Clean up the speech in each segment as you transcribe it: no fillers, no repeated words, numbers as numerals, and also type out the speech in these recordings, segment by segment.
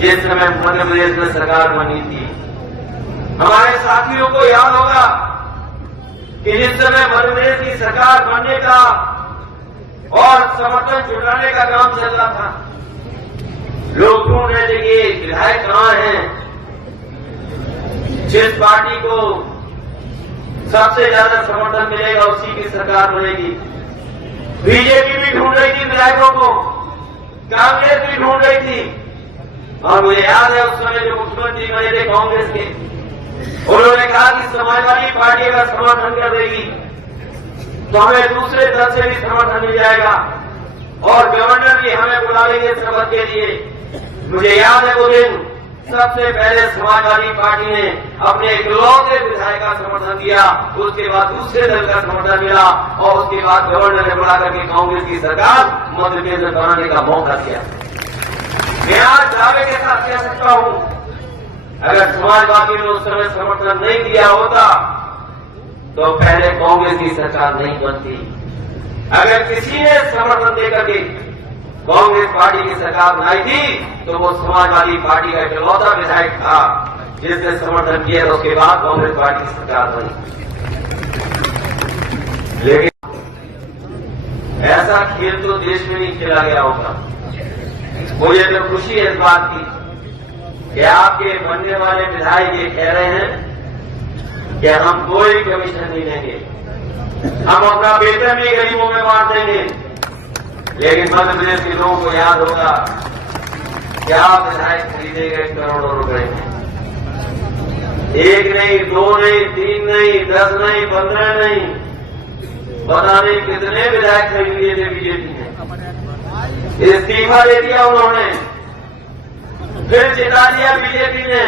जिस समय मध्य प्रदेश में सरकार बनी थी। हमारे साथियों को याद होगा कि जिस समय मध्य प्रदेश की सरकार बनने का और समर्थन जुटाने का काम चल रहा था, लोग ढूंढ रहे थे कि विधायक कहां हैं, जिस पार्टी को सबसे ज्यादा समर्थन मिलेगा उसी की सरकार बनेगी। बीजेपी भी ढूंढ रही थी विधायकों को, कांग्रेस भी ढूंढ रही थी। और मुझे याद है उस समय जो मुख्यमंत्री बने थे कांग्रेस के, उन्होंने कहा कि समाजवादी पार्टी अगर समर्थन कर देगी तो हमें दूसरे दल से भी समर्थन मिल जाएगा और गवर्नर भी हमें बुलाएंगे शपथ के लिए। मुझे याद है वो दिन सबसे पहले समाजवादी पार्टी ने अपने इकलौते विधायक का समर्थन दिया, उसके बाद दूसरे दल का समर्थन मिला और उसके बाद गवर्नर ने बुला करके कांग्रेस की सरकार मध्य प्रदेश में बनाने का मौका दिया। मैं आज दावे के साथ कह सकता हूं, अगर समाजवादी ने उस समय समर्थन नहीं दिया होता तो पहले कांग्रेस की सरकार नहीं बनती। अगर किसी ने समर्थन देकर के कांग्रेस पार्टी की सरकार बनाई थी तो वो समाजवादी पार्टी का इकलौता विधायक था जिसने समर्थन किया, तो उसके बाद कांग्रेस पार्टी की सरकार बनी। लेकिन ऐसा खेल तो देश में नहीं खेला गया होगा। मुझे तो खुशी है इस बात की कि आपके बनने वाले विधायक ये कह रहे हैं कि हम कोई कमीशन नहीं देंगे, हम अपना वेतन भी गरीबों में बांट देंगे। लेकिन मध्य प्रदेश के लोगों को याद होगा कि आप विधायक खरीदे गए करोड़ों रुपए में, एक नहीं, दो नहीं, तीन नहीं, 10 नहीं, 15 नहीं, पता नहीं कितने विधायक खरीद लिए थे बीजेपी ने। इस्तीफा दे दिया उन्होंने, फिर जिता दिया बीजेपी ने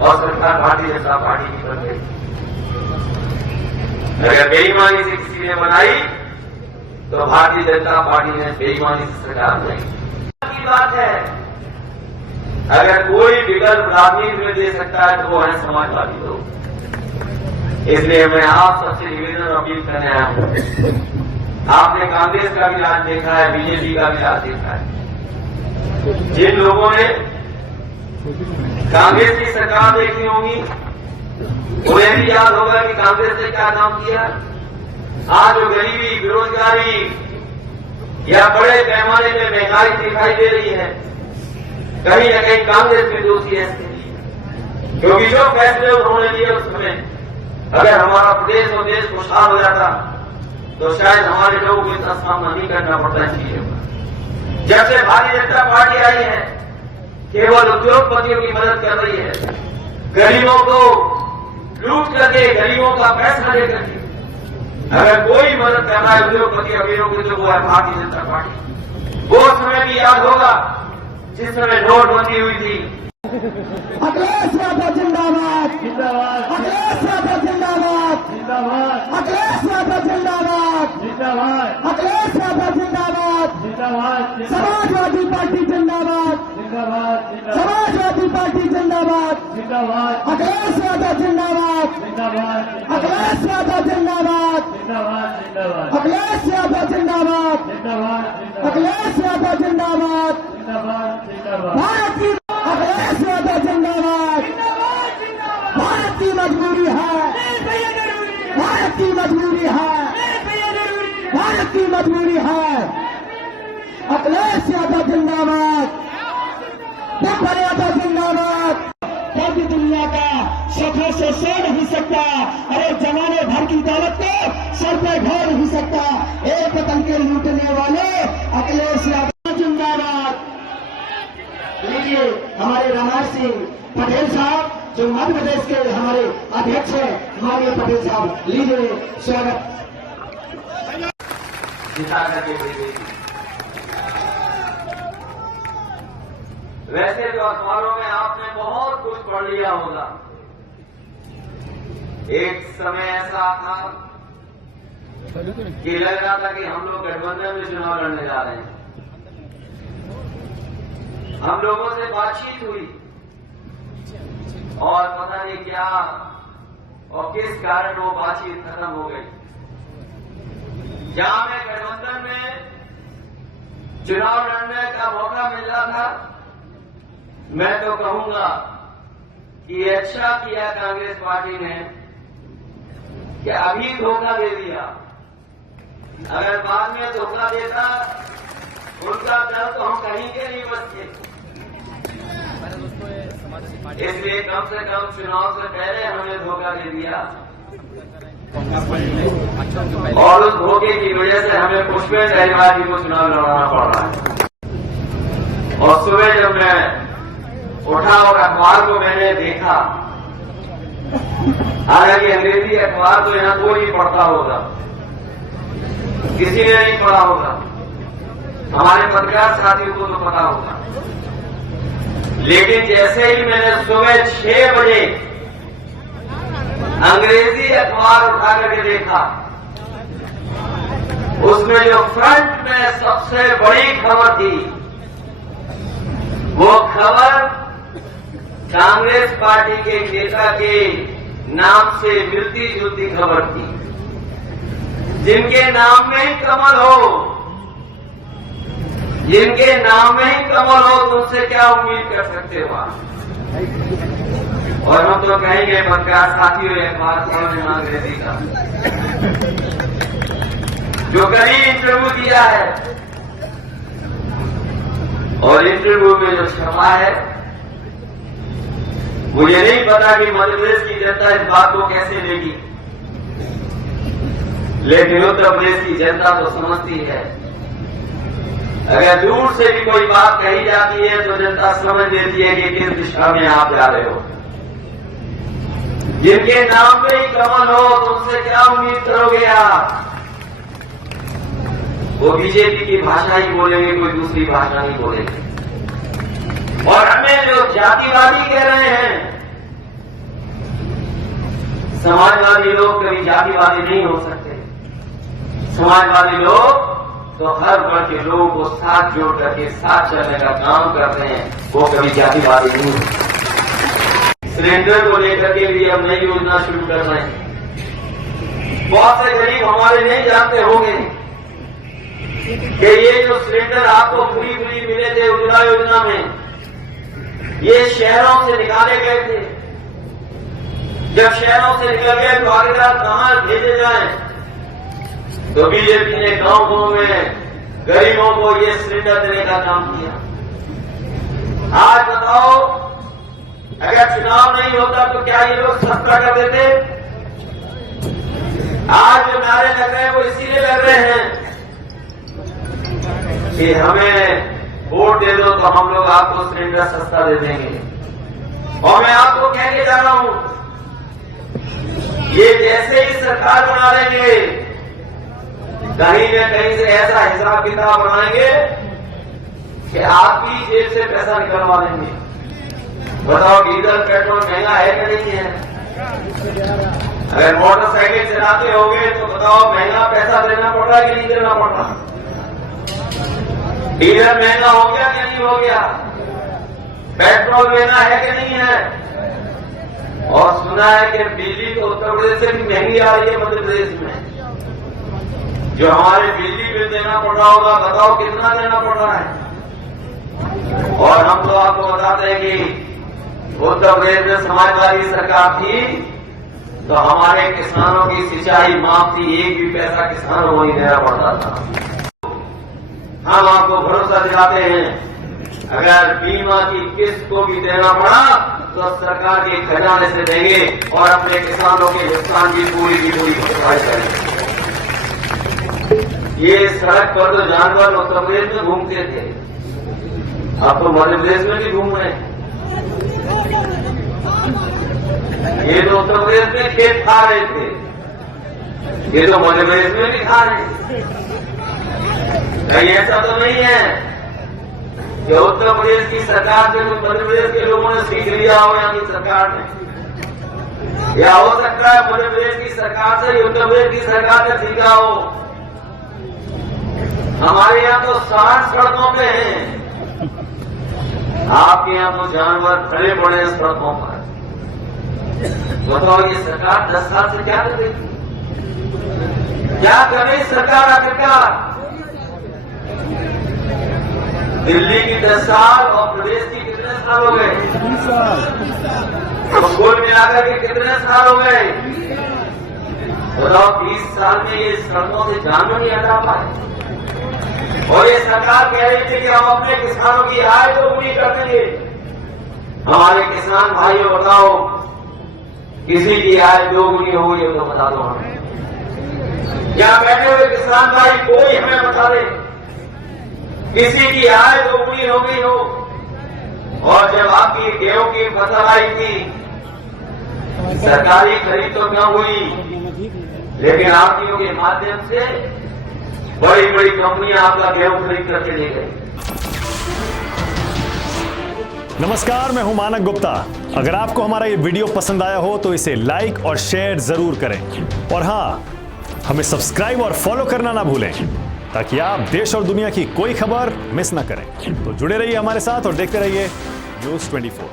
और सरकार भारतीय जनता पार्टी की बन गई। अगर बेईमानी से किसी ने बनाई तो भारतीय जनता पार्टी ने बेईमानी से सरकार बनाई की बात है। अगर कोई विकल्प राजनीति में दे सकता है तो वो है समाजवादी लोग। इसलिए मैं आप सबसे निवेदन अपील करने आया हूं। आपने कांग्रेस का भी राज देखा है, बीजेपी का भी राज देखा है। जिन लोगों ने कांग्रेस की सरकार देखी होगी उन्हें भी याद होगा कि कांग्रेस ने क्या काम किया। आज जो गरीबी, बेरोजगारी या बड़े पैमाने में महंगाई दिखाई दे रही है, कहीं न कहीं कांग्रेस भी दोषी है, क्योंकि जो फैसले उन्होंने लिए उस समय अगर हमारा प्रदेश और देश खुशहाल हो जाता तो शायद हमारे लोगों को इतना सामना नहीं करना पड़ता चीजों का। जब से भारतीय जनता पार्टी आई है, केवल उद्योगपतियों की मदद कर रही है, गरीबों को लूट करके, गरीबों का पैसा लेकर के अगर कोई मदद कर रहा है उद्योगपति अमीरों की तो वो है भारतीय जनता पार्टी। वो समय भी याद होगा जिस समय नोटबंदी हुई थी। अखिलेश यादव जिंदाबाद, अखिलेश यादव जिंदाबाद, अखिलेश यादव जिंदाबाद, अखिलेश यादव जिंदाबाद, समाजवादी पार्टी जिंदाबाद, समाजवादी पार्टी जिंदाबाद, अखिलेश यादव जिंदाबाद, अखिलेश यादव जिंदाबाद, अखिलेश यादव जिंदाबाद, अखिलेश यादव जिंदाबाद, भारत की अखिलेश यादव जिंदाबाद। भारत की मजबूरी है, भारत की मजबूरी है, भारत की मजबूरी है। अखिलेश यादव जिंदाबाद, डॉक्टर यादव जिंदाबाद। पूरी दुनिया का सफर से सो नहीं सकता, अरे जमाने भर की दौलत को सर पे ढो नहीं सकता। एक पतंग के लूटने वाले अखिलेश यादव जिंदाबाद। लीजिए हमारे रमेश सिंह पटेल साहब जो मध्य प्रदेश के हमारे अध्यक्ष हैं, माननीय पटेल साहब, लीजिए स्वागत। वैसे तो अखबारों में आपने बहुत कुछ पढ़ लिया होगा। एक समय ऐसा था कि लग रहा था कि हम लोग गठबंधन में चुनाव लड़ने जा रहे हैं। हम लोगों से बातचीत हुई और पता नहीं क्या और किस कारण वो बातचीत खत्म हो गई। जहां में गठबंधन में चुनाव लड़ने का मौका मिल रहा था, मैं तो कहूंगा कि अच्छा किया कांग्रेस पार्टी ने कि अभी धोखा दे दिया। अगर बाद में धोखा देता उनका डर तो हम कहीं के नहीं बचते। इसलिए कम से कम चुनाव से पहले हमें धोखा दे दिया और उस धोखे की वजह से हमें पुष्पेंद्र अहिरवार जी को चुनाव लड़ना पड़ रहा है। और सुबह जब मैं उठा और अखबार को मैंने देखा, हालांकि अंग्रेजी अखबार तो यहां कोई नहीं पढ़ता होगा, किसी ने नहीं पढ़ा होगा, हमारे पत्रकार साथियों को तो पता होगा, लेकिन जैसे ही मैंने सुबह 6 बजे अंग्रेजी अखबार उठा करके देखा, उसमें जो फ्रंट में सबसे बड़ी खबर थी वो खबर कांग्रेस पार्टी के नेता के नाम से मिलती जुलती खबर थी। जिनके नाम में ही कमल हो, जिनके नाम में ही कमल हो, तो उससे क्या उम्मीद कर सकते हो आप? और हम तो कहेंगे पत्रकार साथियों एक बात पढ़ने अंग्रेजी का जो कभी इंटरव्यू दिया है और इंटरव्यू में जो छपा है, मुझे नहीं पता कि मध्य प्रदेश की जनता इस बात को कैसे लेगी, लेकिन उत्तर प्रदेश की जनता तो समझती है। अगर दूर से भी कोई बात कही जाती है तो जनता समझ लेती है कि किस दिशा में आप जा रहे हो। जिनके नाम पे ही कमल हो तो उससे क्या उम्मीद करोगे आप? वो बीजेपी की भाषा ही बोलेंगे, कोई दूसरी भाषा नहीं बोलेंगे। और हमें जो जातिवादी कह रहे हैं, समाजवादी लोग कभी जातिवादी नहीं हो सकते। समाजवादी लोग तो हर वर्ग के लोगों को साथ जोड़ करके साथ चलने का काम करते हैं, वो कभी जातिवादी नहीं होते। सिलेंडर को लेकर के भी हम नई योजना शुरू कर रहे हैं। बहुत से गरीब हमारे नहीं जानते होंगे कि ये जो सिलेंडर आपको फ्री मिले थे उज्ज्वला योजना में, ये शहरों से निकाले गए थे। जब शहरों से निकल गए तो आगे कहां भेजे जाएं, तो बीजेपी ने गांव में गरीबों को ये सिलेंडर देने का काम किया। आज बताओ, अगर चुनाव नहीं होता तो क्या ये लोग सस्ता कर देते? आज जो नारे लग रहे हैं वो इसीलिए लग रहे हैं कि हमें वोट दे दो तो हम लोग आपको सिलेंडर सस्ता दे देंगे। और मैं आपको कहने जा रहा हूं, ये जैसे ही सरकार बना लेंगे, कहीं न कहीं से ऐसा हिसाब किताब बनाएंगे कि आपकी जेब से पैसा निकलवा लेंगे। बताओ, डीजल पेट्रोल महंगा है कि नहीं है? अगर मोटरसाइकिल चलाते होगे तो बताओ महंगा पैसा देना पड़ रहा है कि नहीं देना पड़ रहा? डीजल महंगा हो गया कि नहीं हो गया? पेट्रोल महंगा है कि नहीं है? और सुना है कि बिजली तो उत्तर प्रदेश से भी महंगी आ रही है मध्य प्रदेश में। जो हमारे बिजली बिल देना पड़ रहा होगा, बताओ कितना देना पड़ रहा है? और हम तो आपको बताते हैं कि उत्तर प्रदेश में समाजवादी सरकार थी तो हमारे किसानों की सिंचाई माफ थी, एक भी पैसा किसानों को नहीं देना पड़ता था। हम आपको भरोसा दिलाते हैं, अगर बीमा की किस्त को भी देना पड़ा तो सरकार के खजाने से देंगे और अपने किसानों के नुकसान की पूरी भरपाई करेंगे। ये सड़क पर तो जानवर उत्तर प्रदेश में घूमते थे, अब तो मध्य प्रदेश में भी घूम रहे हैं। ये तो उत्तर प्रदेश में खेत खा रहे थे, ये तो मध्य प्रदेश में भी खा रहे हैं। कहीं ऐसा तो नहीं है कि उत्तर प्रदेश की सरकार से कुछ मध्य प्रदेश के लोगों ने सीख लिया हो यहाँ की सरकार ने, या हो सकता है मध्य प्रदेश की सरकार से उत्तर प्रदेश की सरकार ने सीखा हो। हमारे यहाँ तो 60 सड़कों पे हैं, आपके यहाँ तो जानवर खड़े पड़े हैं सड़कों पर। बताओ, ये सरकार 10 साल से क्या कर रही थी? क्या कर रही सरकार आखिरकार? दिल्ली की 10 साल और प्रदेश की कितने साल हो गए? तो कुल मिलाकर के कितने साल हो गए? बताओ, 30 साल में ये सड़कों से जान नहीं हटा पाए। और ये सरकार कह रही थी कि हम अपने किसानों की आय तो पूरी कर देंगे। हमारे किसान भाइयों बताओ, किसी की आय दोगुनी हो गई हो तो बता दो हमें। यहाँ बैठे हुए किसान भाई कोई हमें बता दे, किसी की आय दोगुनी हो गई हो। और जब आपकी गेहूं की फसल आई थी, सरकारी खरीद तो क्यों हुई, लेकिन आरटीओ के माध्यम से बड़ी बड़ी कंपनियां आपका गेहूं खरीद करके ले गई। नमस्कार, मैं हूं मानक गुप्ता। अगर आपको हमारा ये वीडियो पसंद आया हो तो इसे लाइक और शेयर जरूर करें। और हां, हमें सब्सक्राइब और फॉलो करना ना भूलें, ताकि आप देश और दुनिया की कोई खबर मिस ना करें। तो जुड़े रहिए हमारे साथ और देखते रहिए न्यूज़ 24।